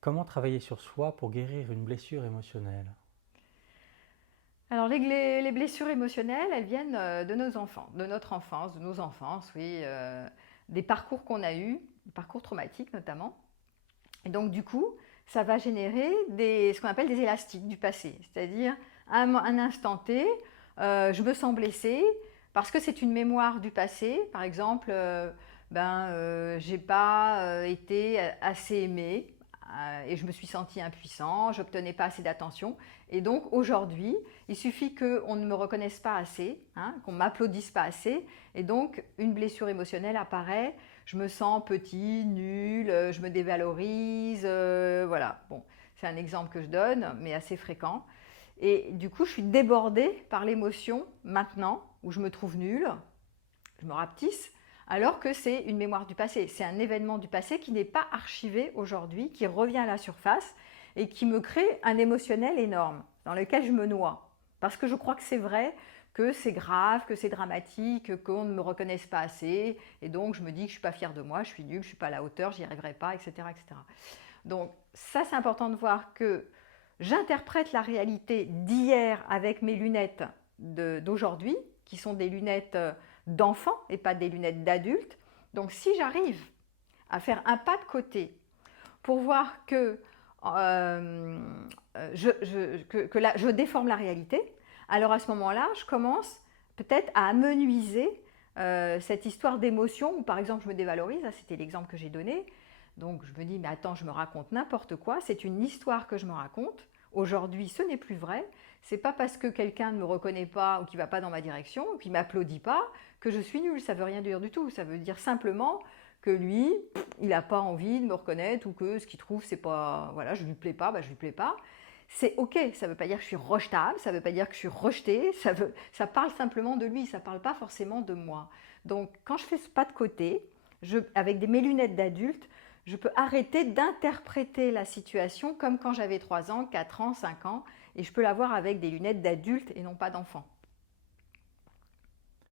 Comment travailler sur soi pour guérir une blessure émotionnelle? Alors les blessures émotionnelles, elles viennent de nos enfants, de notre enfance, de nos enfances, oui, des parcours qu'on a eus, des parcours traumatiques notamment. Et donc du coup, ça va générer ce qu'on appelle des élastiques du passé, c'est-à-dire à un instant T, je me sens blessée parce que c'est une mémoire du passé. Par exemple, j'ai pas été assez aimée et je me suis sentie impuissant, j'obtenais pas assez d'attention. Et donc aujourd'hui, il suffit qu'on ne me reconnaisse pas assez, hein, qu'on m'applaudisse pas assez, et donc une blessure émotionnelle apparaît. Je me sens petit, nul, je me dévalorise, voilà. Bon, c'est un exemple que je donne, mais assez fréquent. Et du coup, je suis débordée par l'émotion maintenant, où je me trouve nulle, je me rapetisse, alors que c'est une mémoire du passé. C'est un événement du passé qui n'est pas archivé aujourd'hui, qui revient à la surface et qui me crée un émotionnel énorme, dans lequel je me noie. Parce que je crois que c'est vrai, que c'est grave, que c'est dramatique, qu'on ne me reconnaisse pas assez, et donc je me dis que je ne suis pas fière de moi, je suis nulle, je ne suis pas à la hauteur, j'y arriverai pas, etc., etc. Donc ça, c'est important de voir que j'interprète la réalité d'hier avec mes lunettes d'aujourd'hui, qui sont des lunettes d'enfant et pas des lunettes d'adulte. Donc si j'arrive à faire un pas de côté pour voir euh, je déforme la réalité, alors à ce moment-là, je commence peut-être à amenuiser cette histoire d'émotion où par exemple je me dévalorise, c'était l'exemple que j'ai donné, donc je me dis mais attends, je me raconte n'importe quoi, c'est une histoire que je me raconte, aujourd'hui ce n'est plus vrai, c'est pas parce que quelqu'un ne me reconnaît pas ou qui va pas dans ma direction ou qui m'applaudit pas que je suis nulle, ça veut rien dire du tout, ça veut dire simplement que lui, il n'a pas envie de me reconnaître ou que ce qu'il trouve, c'est pas. Voilà, je lui plais pas, je lui plais pas. C'est ok, ça ne veut pas dire que je suis rejetable, ça ne veut pas dire que je suis rejetée, ça parle simplement de lui, ça ne parle pas forcément de moi. Donc quand je fais ce pas de côté, avec mes lunettes d'adulte, je peux arrêter d'interpréter la situation comme quand j'avais 3 ans, 4 ans, 5 ans, et je peux la voir avec des lunettes d'adulte et non pas d'enfant.